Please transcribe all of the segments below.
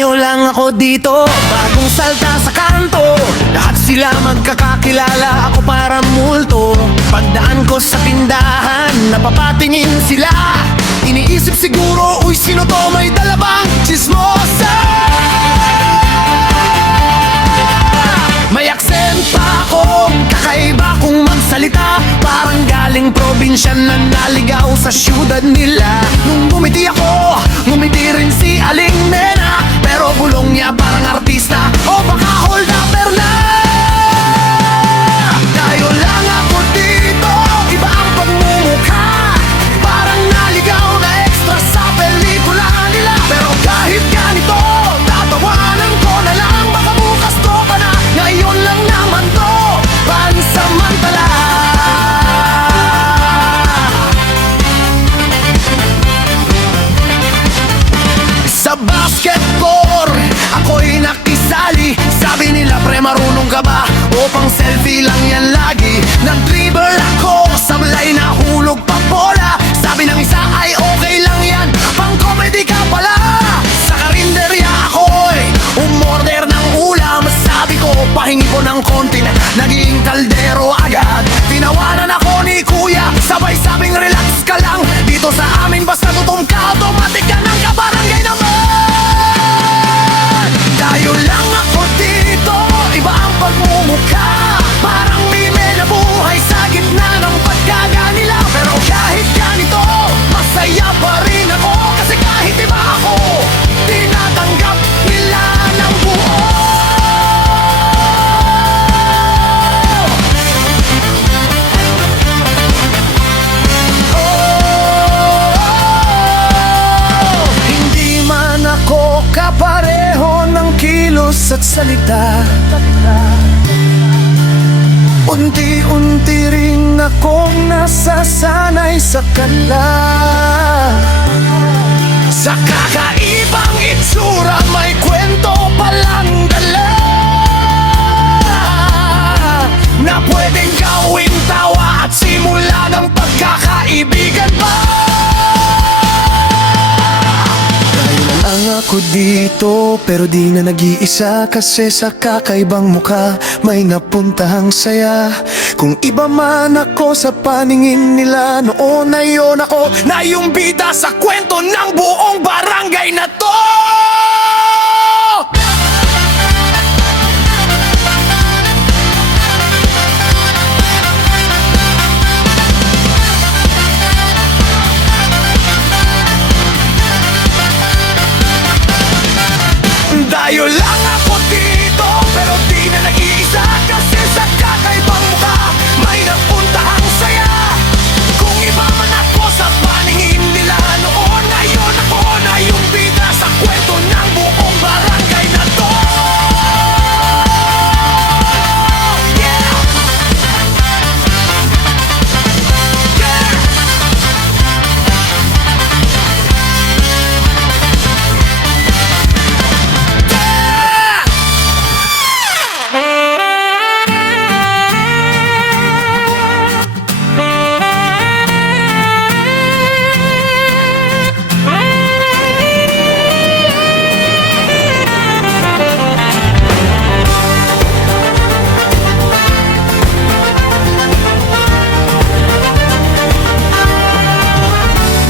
Dayo lang ako dito, bagong salta sa kanto. Lahat sila magkakakilala, ako parang multo. Pagdaan ko sa tindahan, napapatingin sila. Iniisip siguro, uy sino to, may dalabang chismosa. May aksen pa akong kakaiba kung magsalita. Parang galing probinsya na naligaw sa syudad nila. Nung ngumiti ako, ngumiti rin si Aling Nena. Pero bulong niya parang artista o baka hold upper na. Tayo lang ako dito, iba ang pagmumukha. Parang naligaw na extra sa pelikula nila. Pero kahit ganito, tatawanan ko na lang. Baka bukas to pa na, ngayon lang naman to, pansamantala. Sa basketball, ako'y nakisali. Sabi nila pre marunong ka ba? O pang selfie lang yan lagi. Nag-dribble ako, sablay na hulog pa bola. Sabi ng isa ay okay lang yan, pang comedy ka pala. Sa karinderya ako'y umorder ng ulam. Sabi ko pahingi ko ng konti na naging kaldero agad. Tinawanan ako ni kuya, sabay sabing relax ka lang. Dito sa amin basta gutom ka, automatic ka ng kabarangay naman. Tayo lang ako dito, iba ang pagmumukha. Parang mime na buhay sa gitna ng pagkaganila. Pero kahit ganito, masaya pa rin ako. Kasi kahit iba ako, tinatanggap nila ng buo. Hindi man ako kapareho ng kilos at salita. Unti-unti rin akong nasasanay sa kanila. Sa kakaibang itsura, may kwento palang dala na pwedeng gawing tawa at simula ng pagkakaibigan pa. Ang ako dito, pero di na nag-iisa. Kasi sa kakaibang mukha, may napuntahang saya. Kung iba man ako sa paningin nila, noon na yun ako na yung bida sa kwento ng buong barangay na to. Dayo lang ako dito, pero di na nag-iisa. Kasi sa kakaibang mukha, may napuntahang saya. Kung iba man ako sa paningin nila, noon ngayon ako na yung bida sa kwento ng buong barangay na to. Yeah! Yeah!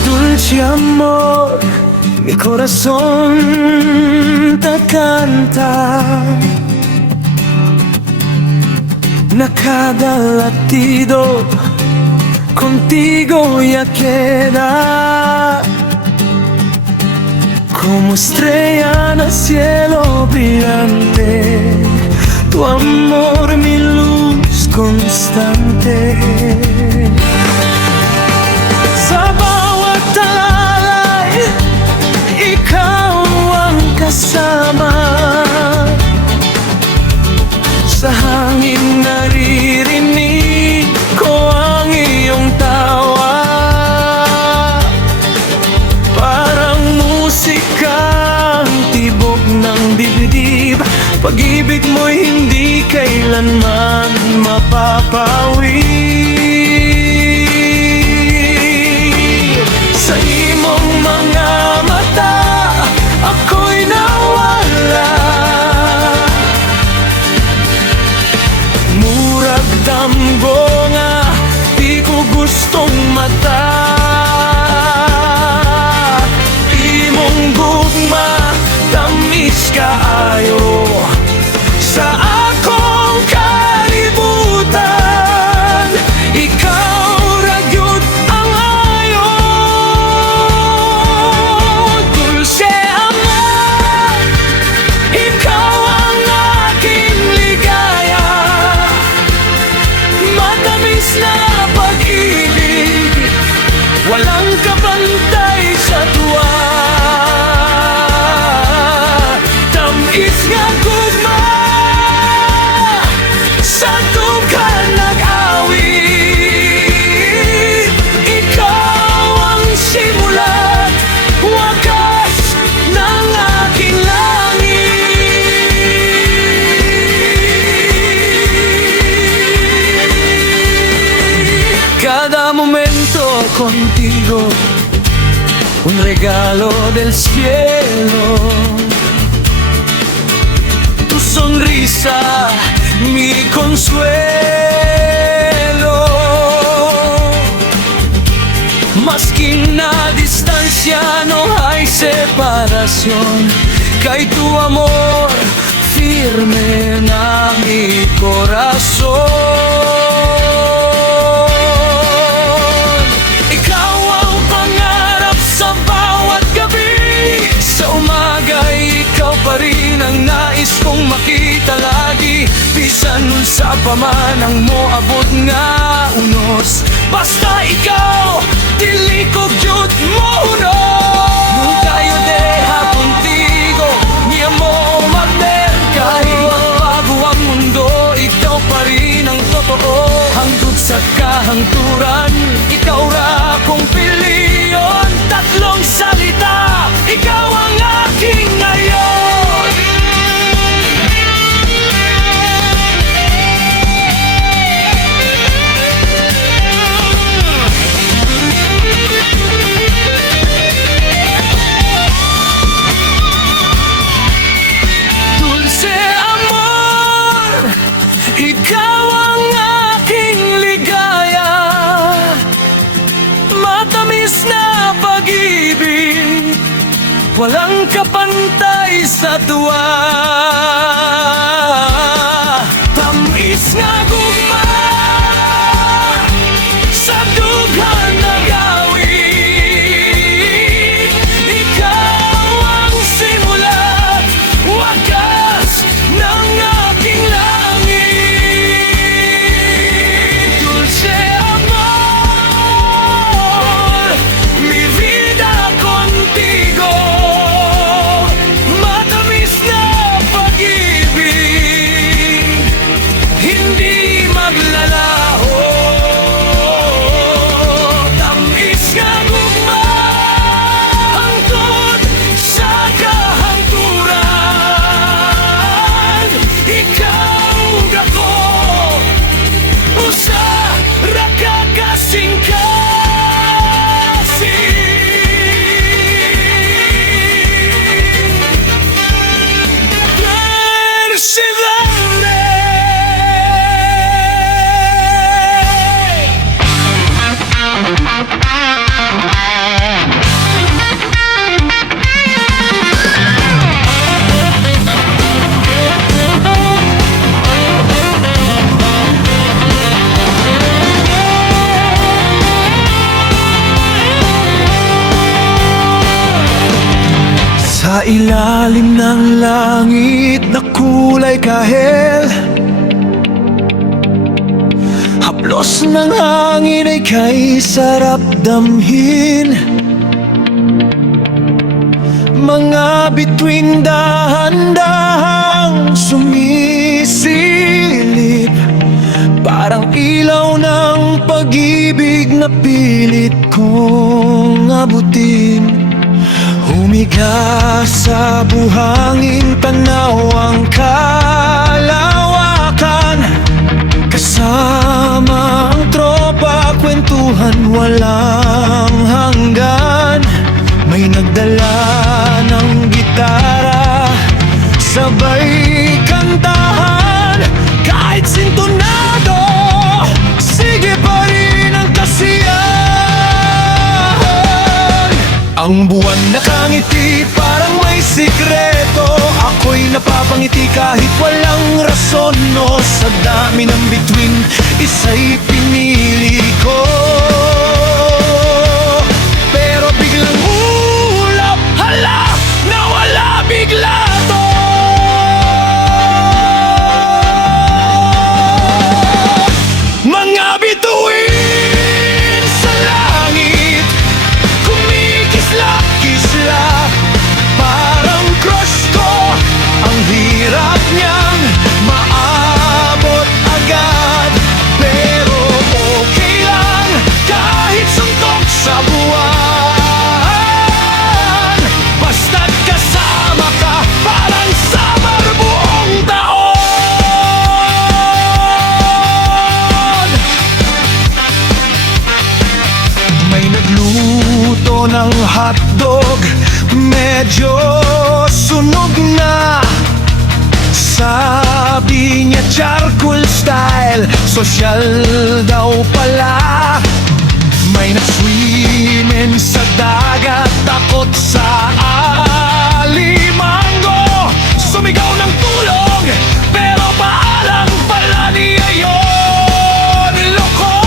Dulce amor, mi corazón te canta. Na cada latido contigo ya queda. Como estrella en el cielo brillante, tu amor mi luz constante. Sa bawat talalay, ikaw ang kasama. Sa hangin naririnig ko ang iyong tawa. Parang musikang tibok ng dibdib. Pag-ibig mo'y hindi kailanman mapapawi. Sa imong mga mata, ako'y nawa contigo, un regalo del cielo. Tu sonrisa, mi consuelo. Más que una distancia no hay separación, kay tu amor firme na mi corazon. Ikaw ang pangarap sa bawat gabi, sa umaga ikaw pa rin ang nais kong makita lagi. Bisan nun sa pamanang mo abot nga unos, basta ikaw dili ko gyud mo uno. Nunca yo deja contigo, mi amor mater. Kahit magbago ang mundo, ikaw pa rin ang totoo. Hangtod sa kahangturan, ikaw ra kong piliyon. Tatlong salita, ikaw ang aking ngayon. Ikaw ang aking ligaya, matamis na pag-ibig, walang kapantay sa tuwa. Tamis nga gugma sa dughan na gawin. Ikaw ang simulat, wakas ng aking langit. Sa ilalim ng langit na kulay kahel, haplos ng hangin ay kay sarap damhin. Mga bituin dahan-dahang sumisilip, parang ilaw ng pag-ibig na pilit kong abutin. Humiga sa buhangin, tanaw ang kalawakan. Kasama ang tropa, kwentuhan walang hanggan. May nagdala ng gitara, sabay kantahan. Kahit sintonado, sige pa rin ang kasiyahan. Ang buwan nakangiti, parang may sikreto. Ako'y napapangiti kahit walang rason, no? Sa dami ng bituin, isa'y pinili ko. Pero biglang ulap, hala, nawala bigla to. Mga bituin sa langit, kisla, parang crush ko. Ang hirap niyang maabot agad, pero okay lang. hotdog, medyo sunog na. Sabi niya charcoal style, social daw pala. May nag-swimming sa dagat, takot sa alimango. Sumigaw ng tulong, pero paalang pala niya yun. Loko!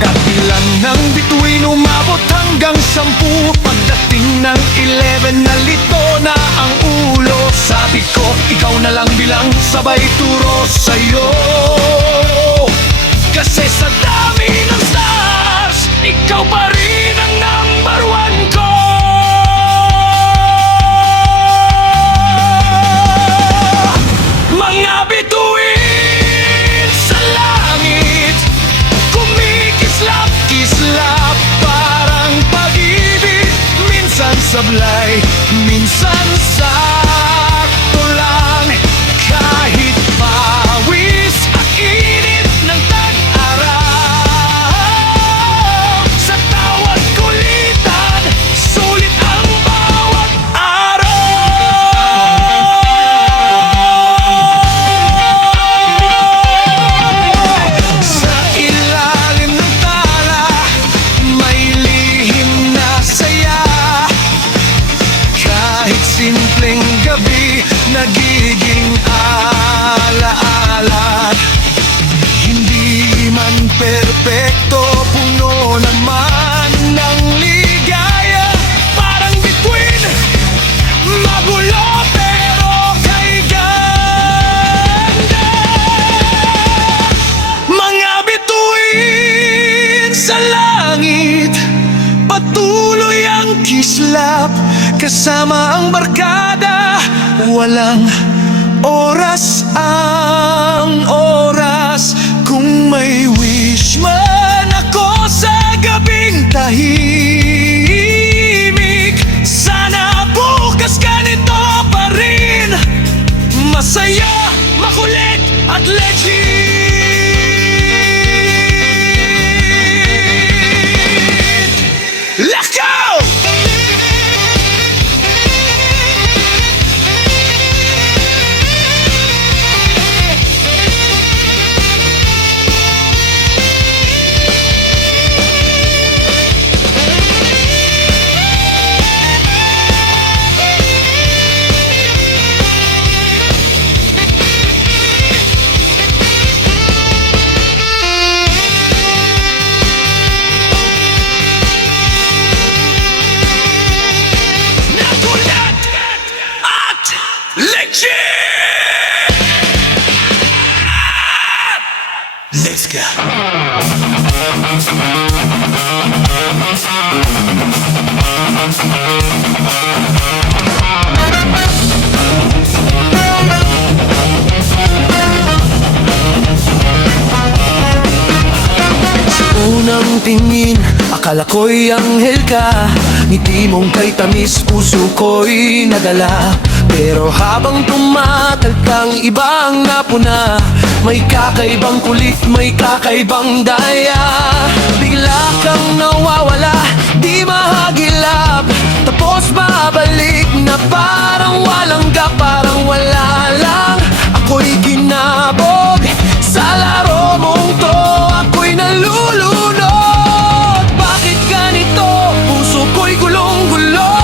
Dahilan ng bituin umabot hanggang 10. Pagdating ng 11, nalito na ang ulo. Sabi ko, ikaw na lang bilang sabay turo sa'yo. Kasi sa dami ng stars, ikaw pa rin ang number 1 ko. Mga bituin sa langit, kumikislap-kislap parang pag-ibig. Minsan sablay, minsan sakto lang. Kahit pawis at init ng tag-araw, sa tawag kulitan, sulit ang bawat araw. Sa ilalim ng tala, may lihim na saya. Kahit simpleng gabi, nagiging alaala. Hindi man perpekto, puno naman ng ligaya. Parang bituin, magulo pero kay ganda. Mga bituin sa langit, patuloy ang kislap. Kasama ang barkada, walang oras ang oras. Kung may wish man ako sa gabing tahimik, sana bukas ganito pa rin. Masaya, makulit at legit. Let's go! Let's go. Unang tingin, akala ko'y anghel ka. Ngiti mong kay tamis, puso ko'y nadala. Pero habang tumatal kang ibang napuna, may kakaibang kulit, may kakaibang daya. Bigla kang nawawala, di mahagilap. Tapos babalik na parang walang gap, parang wala lang. Ako'y ginabog sa laro mong to, ako'y nalulunod. Bakit ganito? Puso ko'y gulong-gulo.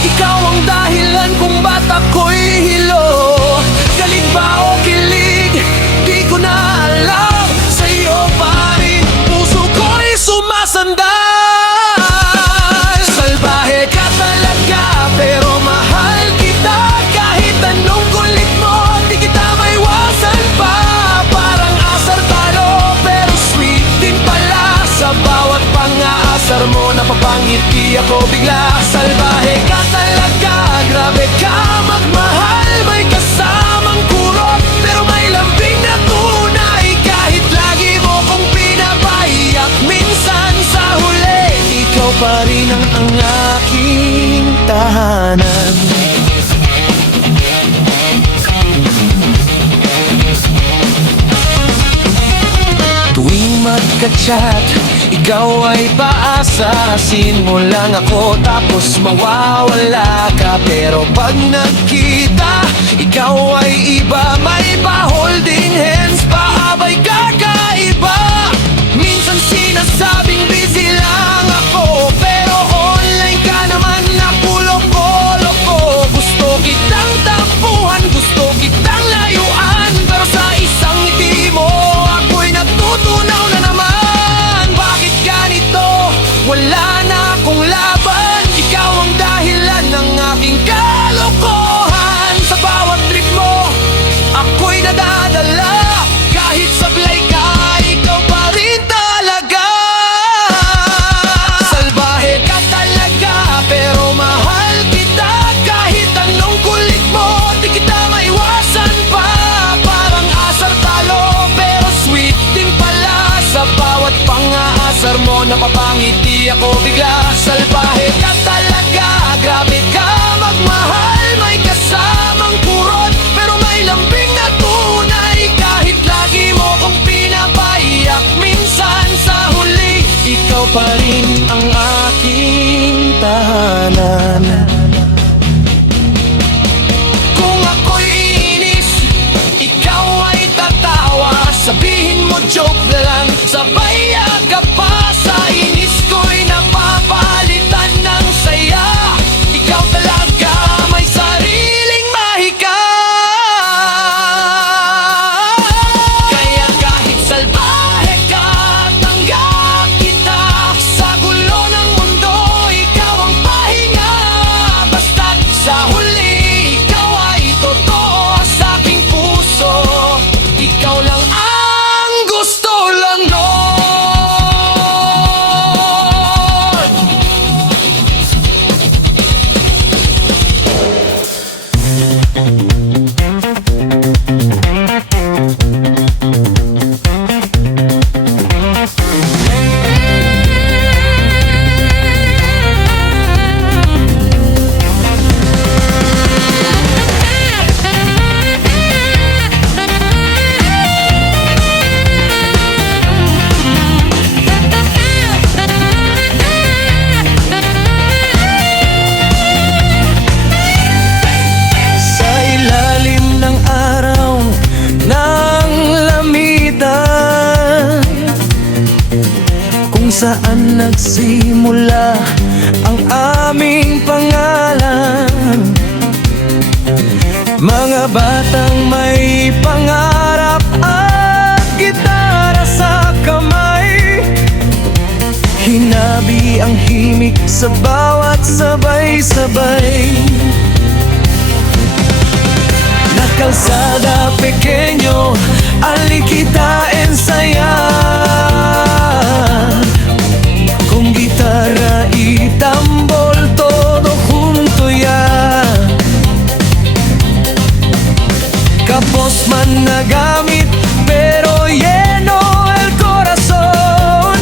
Ikaw ang dahilan kung ba't ako'y hilo. Galit ba o kilig? Di ko na alam. Sa'yo pa rin puso ko'y sumasandal. Salbahe ka talaga, pero mahal kita. Kahit anong kulit mo, di kita maiwasan pa. Parang asar talo, pero sweet din pala. Sa bawat pang-aasar mo, napapangiti ako bigla. Salbahe ka talaga, grabe ka magmahal. May kasamang kurot, pero may lambing na tunay. Kahit lagi mo kong pinapahiyak, minsan sa huli, ikaw pa rin ang aking tahanan. Tuwing magka-chat, ikaw ay paasasin mo lang ako tapos mawawala ka. Pero pag nagkita, ikaw ay iba. May pa-holding hands pa, abay kakaiba. Minsan sinasabing busy lang ako, pero online ka naman na loko-loko. Gusto kitang tampuhan, gusto kitang layuan, pero sa isang ngiti mo ako'y natutunaw na naman. Bakit ganito? Wala na akong laban. Ikaw ang dahilan ng aking kalokohan. Sa bawat trip mo ako'y nadadala. Kahit sablay ka, ikaw pa rin talaga. Salbahe ka talaga, pero mahal kita. Kahit anong kulit mo, di kita maiwasan pa. Parang asar talo, pero sweet din pala. Sa bawat pang-aasar mo, napapangiti ako bigla. Salbahe ka talaga, grabe ka magmahal. May kasamang kurot, pero may lambing na tunay. Kahit lagi mo kong pinapaiyak, minsan sa huli ikaw pa rin ang aking tahanan. Kung ako'y iinis, ikaw ay tatawa. Sabihin mo joke lang, sabay ka pa. Sa inis ko'y napapalitan ng saya. Ikaw talaga may sariling mahika. Kaya kahit salbahe ka, tanggap kita. Sa gulo ng mundo, ikaw ang pahinga. Basta't sa huli, ikaw ay totoo sa aking puso. Ikaw lang ang gusto lang nun. Sa ilalim ng araw ng lamitan, kung saan nagsimula ang aming pangalan. Mga batang may pangarap at gitara sa kamay, hinabi ang himig sa bawat sabay-sabay. Nakalsada pequeño, alikitain saya. Con guitarra y tambor todo junto ya. Kapos man na gamit, pero lleno el corazón.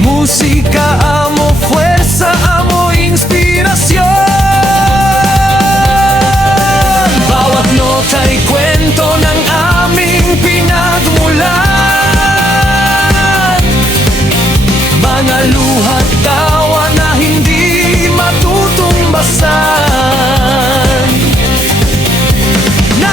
Música, amo fuerza, amo inspiración. Bawat nota'y kwento ng aming pinagmulan. Mga luha't tawa na hindi matutumbasan. Na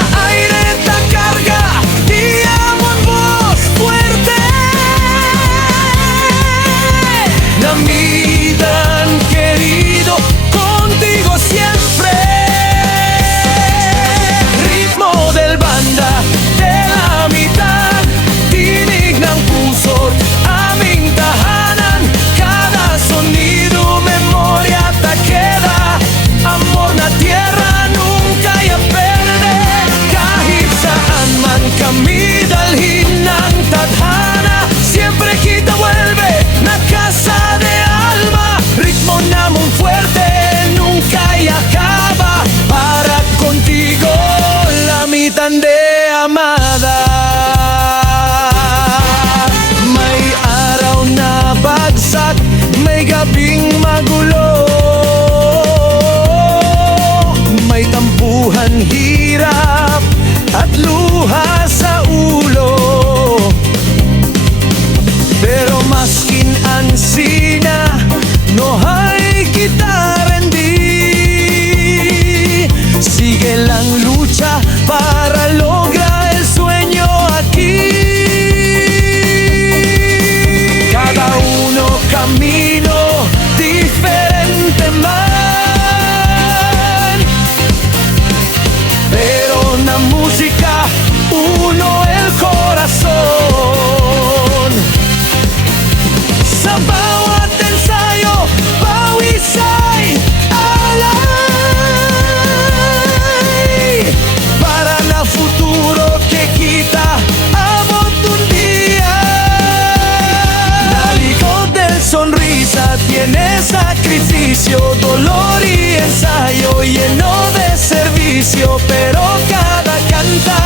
sacrificio, dolor y ensayo, lleno de servicio, pero cada canta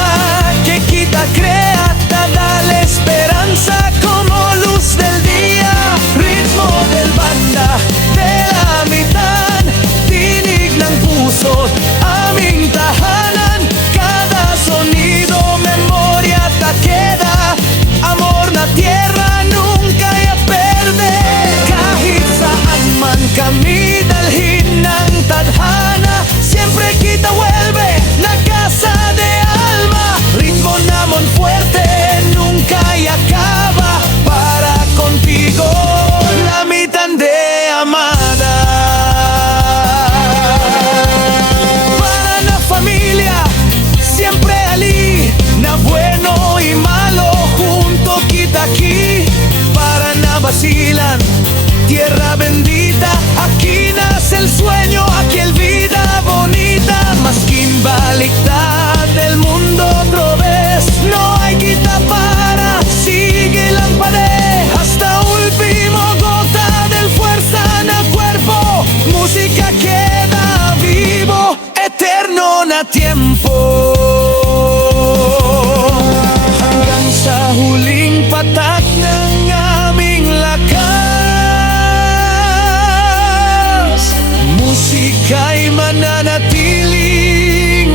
que quita crea, da la esperanza como luz del día. Ritmo del banda de la mitad, tinig ng puso, aming tahanan. Cada sonido, memoria ta queda, amor na tierra nunca ya perde. Kahit saan man kami dalhin ng tadhana, siempre kita vuelve na casa de alma. Ritmo namon fuerte, nunca ya acaba. Para contigo, lamitan de amada. Para la familia, siempre ali, na bueno y malo, junto kita aquí. Para na basilan, tierra bendita, aquí nace el sueño, aquí el vida bonita. Maskin baliktad del mundo otra vez, no hay quita para, sigue lang pare, hasta último gota del fuerza na cuerpo. Música queda vivo, eterno na tiempo. Hanggang sa huling patak ng aming lakas, musika'y mananatiling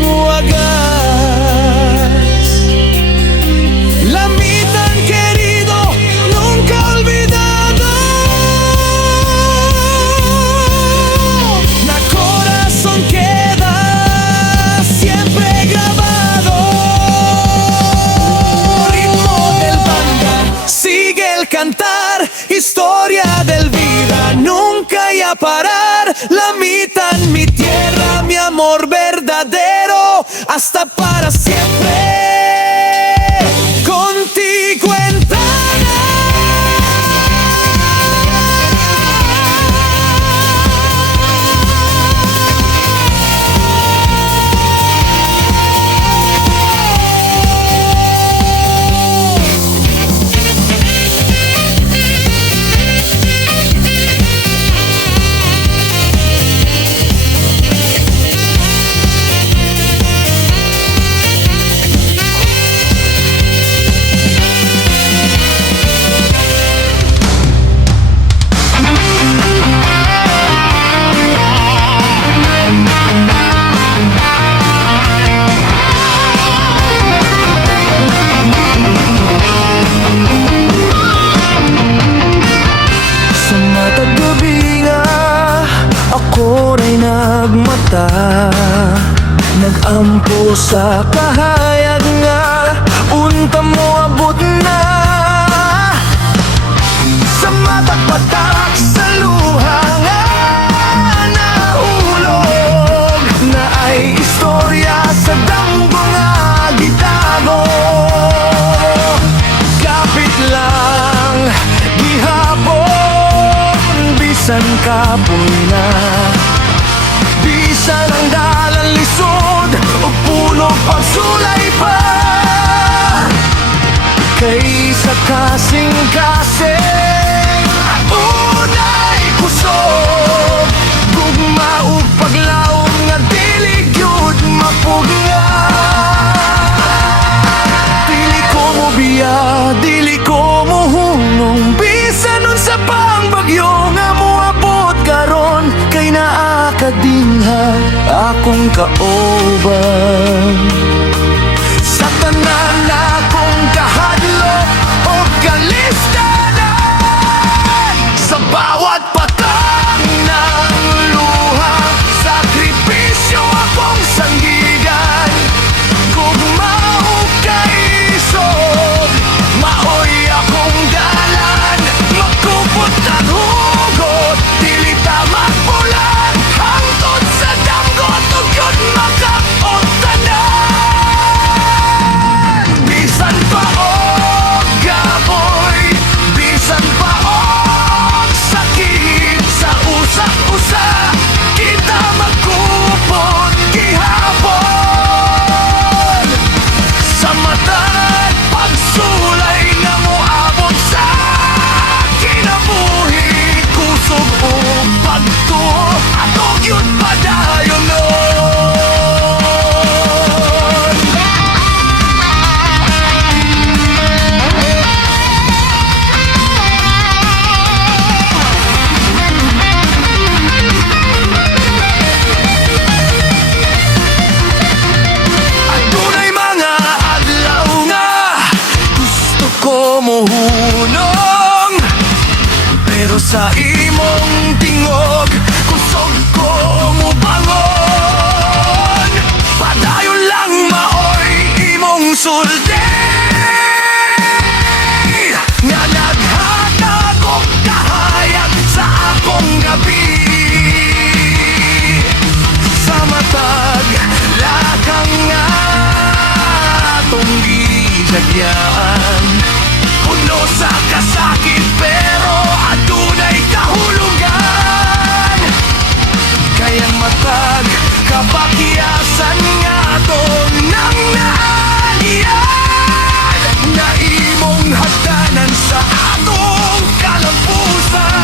wagas. Lamitan querido, nunca olvidado, na corazón queda siempre grabado. Ritmo del banda, sigue el cantar, historia del vida, nunca ya parar. Lamitan mi tierra, mi amor verdadero, hasta para siempre. Contigo en nag-ampo sa kahayag nga, unta mo abot na. Sa mata't patak, sa luha nga nahulog, na ay istorya sa damgo nga gitago. Kapit lang, gihapon, bisan kapoy na, bisan ang dalan lisod o puno pagsulay pa. Kaysa kasing-kasing unay kusog, gugma o paglaom nga dilig yun mapugna. Dili ko mo biya, dili ko mo hunong, bisan nun sa pangbagyo nga muabot karon, kay naakadingha akong kauban. Sa tanan akong kahadlok o kalista na, pagtuo atong yun padayon nun. Adunay mga adlaw nga gusto ko mohunong, pero sa imong tingog kusog ko mubangon. Padayon lang maoy imong sulti nga naghatag og kahayag sa akong gabi. Sa matag lakang nga atong gisagyaan, puno sa kasakit pero adunay kahulugan. Kayang matag kapakyasan nga atong nang naalian, na imong hagdanan sa atong kalampusan.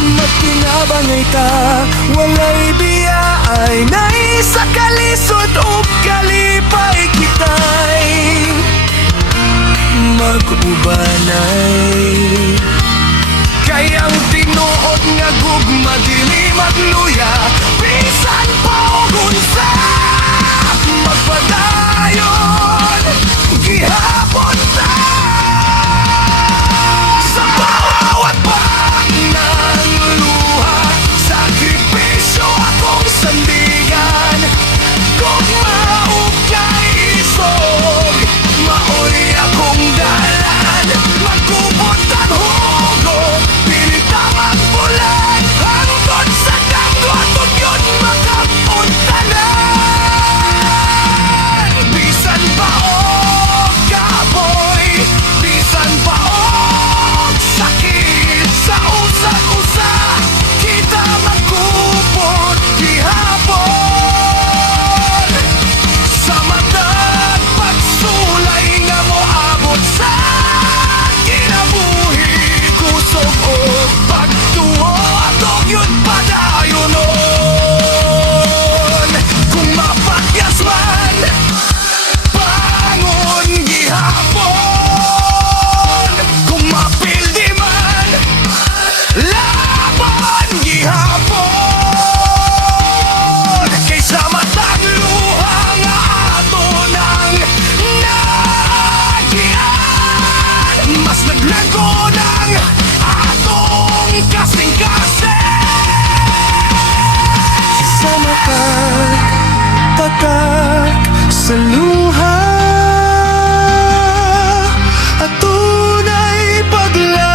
Matinabangay ta, walay biyaay, nay sa kalisod o kalipay kitay mag-ubanay. Kayang tinuod nga gugma dili magluya, bisan pa og unsa magpadayon gihapon ta. Sa bawat ng luha, sakripisyo akong sandigan. Kung maugay isog, maoy akong dalan. Magkubot ang hugo, pinita magbulan, hangtod sa danggot ug yun makapuntanan. Bisan pa og kapoy, bisan pa og sakit, sa usag-usa kita magkubot gihapon. Sa matag pagsulay nga moabot sa kinabuhi, kusog o pagtuo atong yun padayonon. Kung mapakyas man, bangon gihapon. Kung mapildi man, laban gihapon. Kaysa matag luha nga ato nang nagian, mas naglago ng atong kasing-kasing. Sa matag tatak sa luha at tunay paglaag.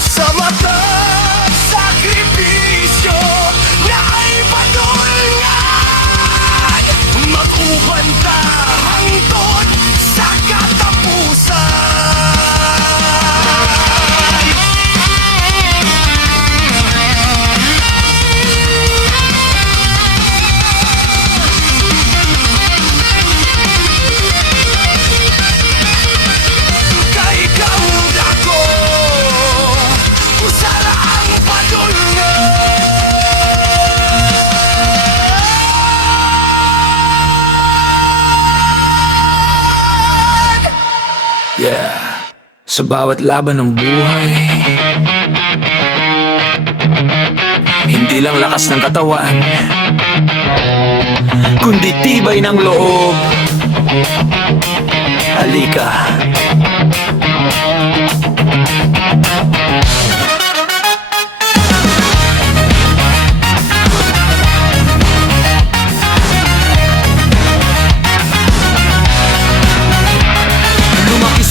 Sa matag sakripisyo na ipatulngan, mag-uban ta hangtod sa katapusan. Kay ikaw dako, usara ang padulngan. Yeah, sa bawat laban ng buhay, hindi lang lakas ng katawan, kundi tibay ng loob. Halika.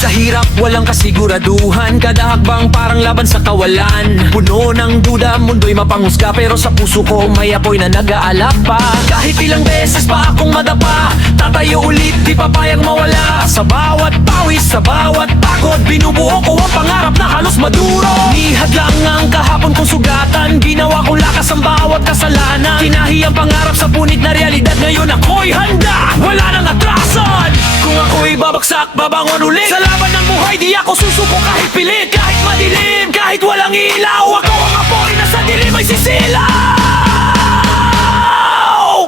Sa hirap, walang kasiguraduhan, kada hakbang parang laban sa kawalan. Puno ng duda, mundo'y mapanghusga, pero sa puso ko may apoy na nag-aalap pa. Kahit ilang beses pa akong madapa, tatayo ulit, di papayang mawala. Sa bawat pawis, sa bawat pagod, binubuo ko ang pangarap na halos maduro. Ni hadlang ang kahapon kong sugatan, ginawa kong lakas ang bawat kasalanan. Kinahiyang pangarap sa punit na realidad. Ngayon ako'y handa, wala nang atrasan. Kung ako'y babagsak, babangon ulit. Sa laban ng buhay, di ako susuko kahit pilit. Kahit madilim, kahit walang ilaw, ako ang apoy na sa dilim ay sisilaw.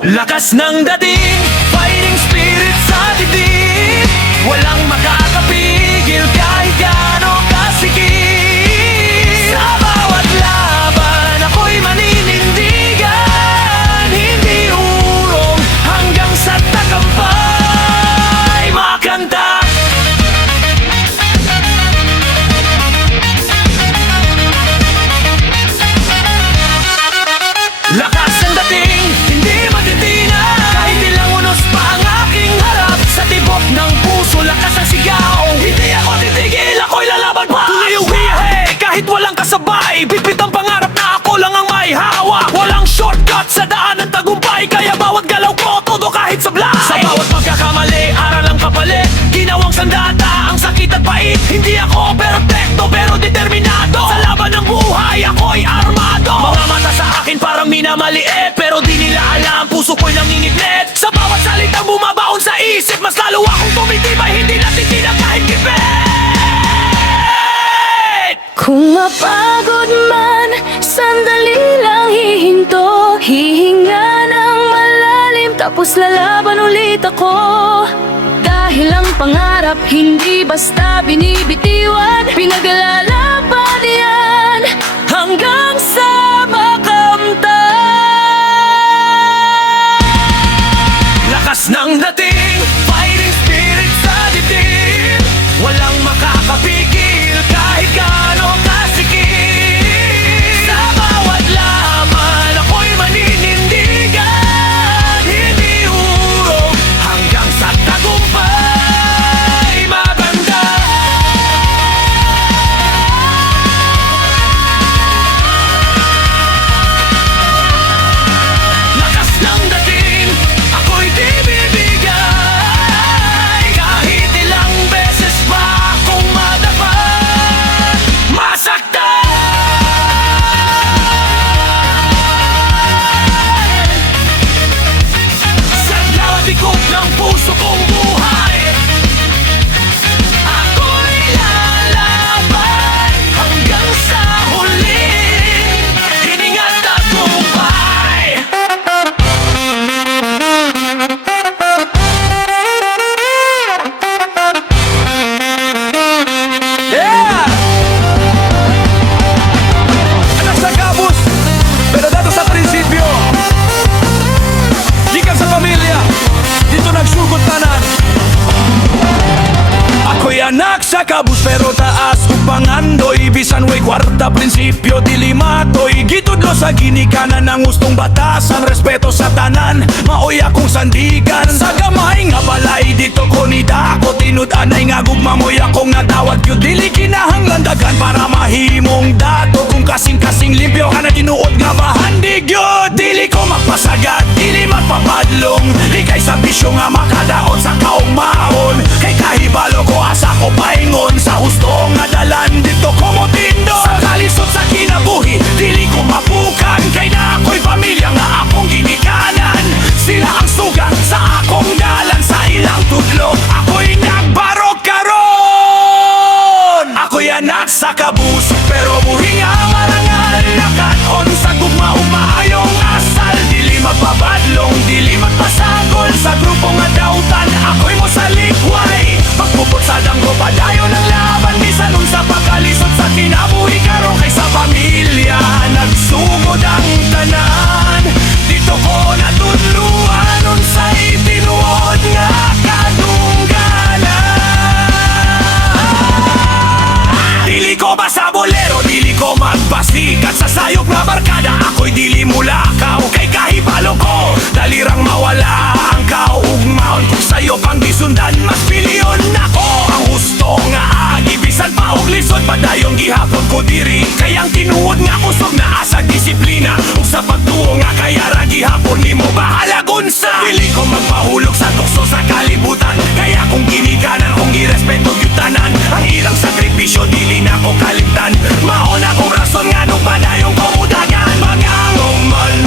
Lakas ng dating, fighting spirit sa dibdib. Walang makakapigil kahit gaano kasikip. Sa bawat laban, ako'y maninindigan. Hindi urong hanggang sa tagumpay makanta. Lakas ng dating, hindi matitinag. Kahit ilang unos pa ang aking harap. Sa tibok ng puso, lakas ng sigaw. Hindi ako titigil, ako'y lalaban pa. Tuloy uwihe, kahit walang kasabay. Bipit ang pangarap na ako lang ang may hawak. Walang shortcut sa daan ng tagumpay. Kaya bawat galaw ko, todo kahit sablay. Sa bawat pagkakamali, aral ang kapalit. Ginawang sandata, ang sakit at pait. Hindi ako perfecto, pero determinado. Sa laban ng buhay, ako'y armado. Mga mata sa akin parang minamaliit, pero di nila alam, puso ko'y nangingignet. Sa bawat salitang bumabaon sa isip, mas lalo akong tumitibay. Hindi natitinag kahit kipit. Kung mapagod man, sandali lang hihinto. Hihinga ng malalim, tapos lalaban ulit ako. Dahil ang pangarap hindi basta binibitiwan. Pinaglalaban yan hanggang sa makamtan. Lakas ng dating, fighting spirit sa dibdib. Walang makakapigil kahit gaano kasikip. Sa bawat laban, ako'y maninindigan. Hindi urong hanggang sa tagumpay maganda. Lakas ng dating, ako'y di bibigay. Kahit ilang beses pa akong madapat, masaktan. Sa bawat ikot ng puso kong buhay, ako'y lalaban hanggang sa huling hininga at tagumpay. Yeah! Anak sa kabus, pero dato sa prinsipyo. Gikan sa pamilya, dito nagsugod tanan. Ako'y anak sa kabus, pero taas ug pangandoy. Bisan way kwarta, prinsipyo, dilimatoy. Gitudlo sa ginikanan ng gustong batasan. Respeto sa tanan, maoy akong sandigan. Sa gamay nga balay, dito ko nidako. Tinud-anay nga gugma mo'y akong natawad. Yung dili kinahanglan dagan para mahimong dato. Kung kasing-kasing limpyo ka na tinuod nga mahandig yun. Dili ko magpasagat, dili magpapadlong. Likay sa bisyo nga makadaot sa kaugmaon. Kay kahibalo ko asa ko paingon. Sa hustong nga dalan dito ko motindon. Sa kalisod sa kinabuhi, dili ko mapukan. Kay na ako'y pamilya nga akong ginikanan. Sila ang sugat sa akong dalan. Sa ilang tudlo, ako'y nagbarog karon. Ako'y anak sa kabus, pero buhi nga marangal. Nakaton sa gugma umaayong asal. Dili magpabadlong, dili magpasagol. Sa grupo nga dautan, ako'y mo sa likway. Magpupot sa danggo, padayon ng laban. Bisan nun sa pagkalisod sa kinabuhi karon. Kay sa pamilya, nagsugod ang tanan. Dito ko natuluan nun sa itinuod nga kadungganan. Dili ko basta bolero, dili ko magbasikat. Sa sayop nga barkada, ako'y dili mulakaw. Kay kahibalo ko, dalirang mawala ang kaugmaon. Kung sa'yo pang gisundan, mas pilyon ako. Ang gusto nga agi, bisan pa og lisod, padayong gihapon ko diri. Kayang tinuod nga kusog na asa disiplina. Ug sa pagtuo nga kaya ra gihapon nimo bahalagon sa. Dili ko magpahulog sa tukso sa kalibutan. Kaya kung ginikanan, kung girespeto gyud tanan. Ang ilang sakripisyo dili na ko kalimtan. Mauna kong rason nga nung padayong komudagan. Mga ngoman,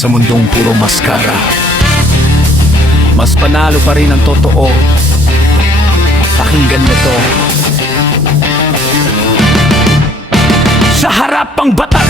sa mundong puro maskara. Mas panalo pa rin ang totoo. Pakinggan mo to. Sa harap ang batat,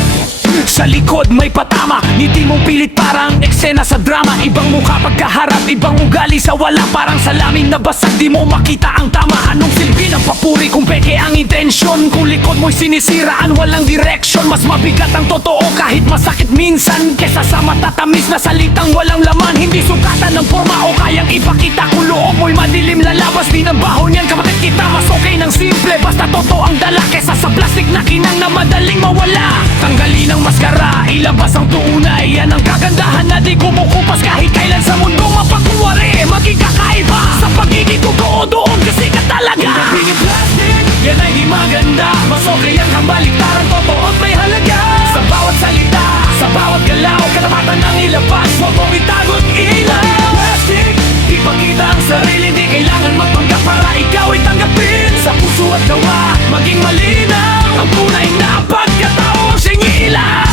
sa likod may patama. Ngiti mong pilit parang eksena sa drama. Ibang mukha pagkaharap, ibang ugali sa wala. Parang salamin na basag, di mo makita ang tama. Anong silbi ng papuri kung peke ang intensyon? Kung likod mo'y sinisiraan, walang direction. Mas mabigat ang totoo kahit masakit minsan, kesa sa matatamis na salitang walang laman. Hindi sukatan ng forma o kayang ipakita. Kung loob mo'y madilim, lalabas din ang baho niyan. Kapatid kita, mas okay ng simple, basta totoo ang dala, kesa sa plastic na kinang na madaling mawala. Tanggalin ang maskara, ilabas ang tunay. Yan ang kagandahan na di kumukupas kahit kailan sa mundo mapagkuwari. Maging kakaiba sa pagiging totoo, doon kasi ka talaga. Kung nabingin plastic, yan ay di maganda. Mas okay ang kabaliktaran, totoo at may halaga. Sa bawat salita, sa bawat galaw, katapatan ng ilabas, huwag mong itago't ilaw. Plastic, ipakita ang sarili, di kailangan magpanggap para ikaw ay tanggapin. Sa puso at gawa, maging malinaw ang tunay na pagkatao, singilaw.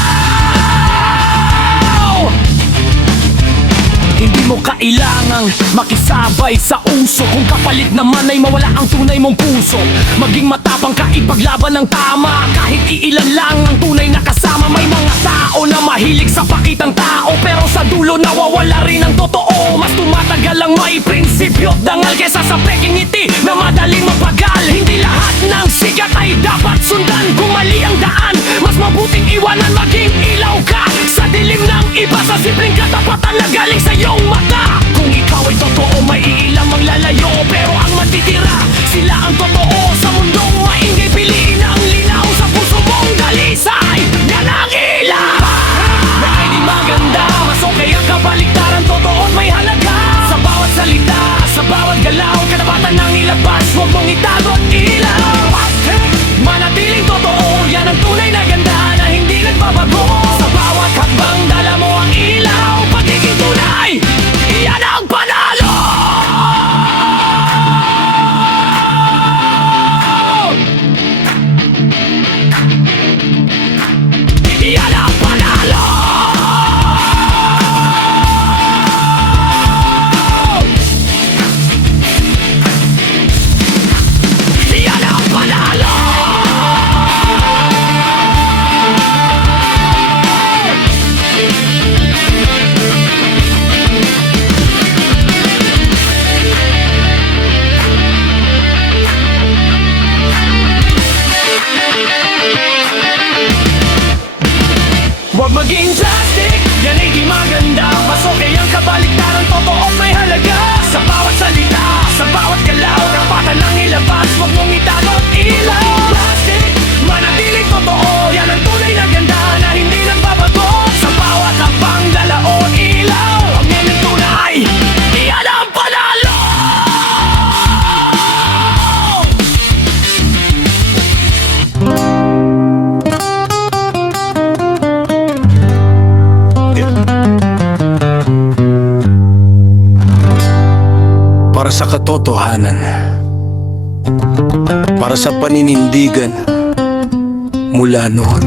Hindi mo kailangang makisabay sa uso, kung kapalit naman ay mawala ang tunay mong puso. Maging matapang ka, ipaglaban ng tama, kahit iilan lang ang tunay na kasama. May mga tao na mahilig sa pakitang tao, pero sa dulo nawawala rin ang totoo. Mas tumatagal ang may prinsipyo at dangal, kesa sa peking ngiti na madaling mapagal. Hindi lahat ng sikat ay dapat sundan. Kung mali ang daan, mas mabuting iwanan. Maging ilaw ka sa dilim ng iba, sa simpleng katapatan na galing sa iyong mata. Kung ikaw ay totoo, may iilang maglalayo, pero ang matitira, sila ang totoo. Sa mundong maingay, piliin ang linaw. Sa puso mong dalisay, yan ang ilaw. Na ay di maganda, mas okay ang kabaliktaran, totoo at may halaga. Sa bawat salita, sa bawat galaw, katapatan ng ilabas, huwag mong itago't ilaw. Manatiling totoo, yan ang tunay na ganda na hindi nagbabago. Sa bawat hakbang, dala mo ang ilaw. Pagiging tunay, yan ang panalo. Yan ang panalo. Yan ang panalo. Huwag maging plastic, yan ay di maganda. Mas okay ang kabaliktaran, totoo at may halaga. Sa bawat salita, sa bawat galaw, kapatan ng ilabas, huwag mong itago't ilaw. Plastic, manatiling totoo, yan ang tunay na ganda na hindi nagbabago. Sa bawat hakbang, dala o ilaw, ang ngunit tunay, yan ang panalo. Para sa katotohanan, para sa paninindigan, mula noon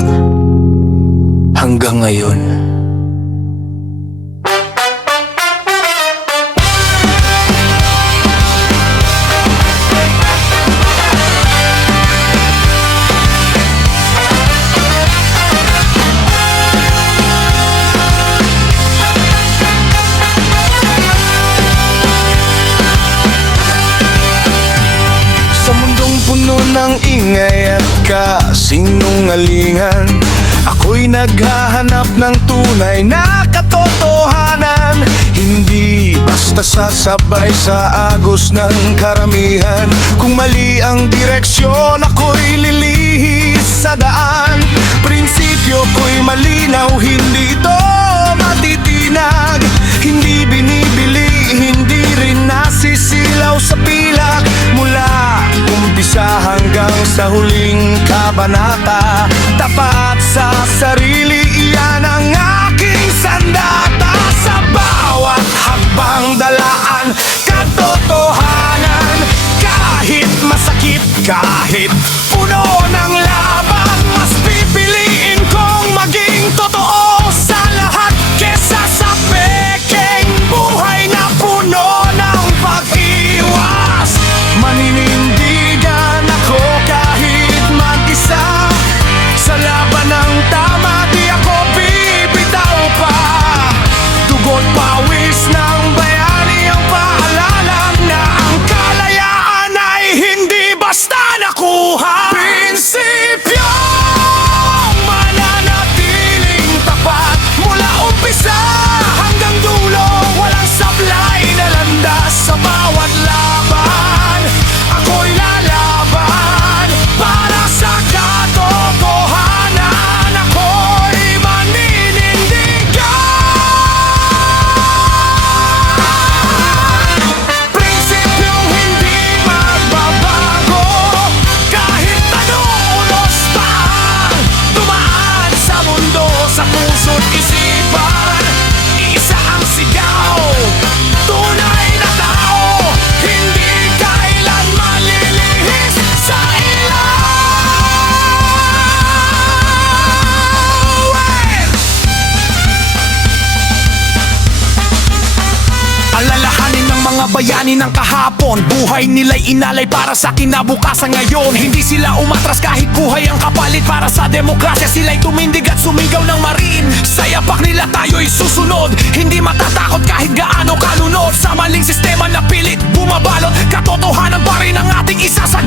hanggang ngayon. Puno ng ingay at kasinungalingan, ako'y naghahanap ng tunay na katotohanan. Hindi basta sasabay sa agos ng karamihan. Kung mali ang direksyon, ako'y lilihis sa daan. Prinsipyo ko'y malinaw, hindi ito matitinag. Hindi binibili, hindi rin nasisilaw sa pilak. Mula umpisa hanggang sa huling kabanata, tapat sa sarili, iyan ang aking sandata. Sa bawat hakbang, dalaan katotohanan. Kahit masakit, kahit puno ng laban, mas pipiliin kong maging totoo sa lahat, kesa bayani ng kahapon. Buhay nila'y inalay para sa kinabukasan ngayon. Hindi sila umatras kahit buhay ang kapalit. Para sa demokrasya sila'y tumindig at sumigaw ng marin. Sa yapak nila tayo'y susunod, hindi matatakot kahit gaano kalunod. Sa maling sistema na pilit bumabalot, katotohanan pa rin ang ating isasagot.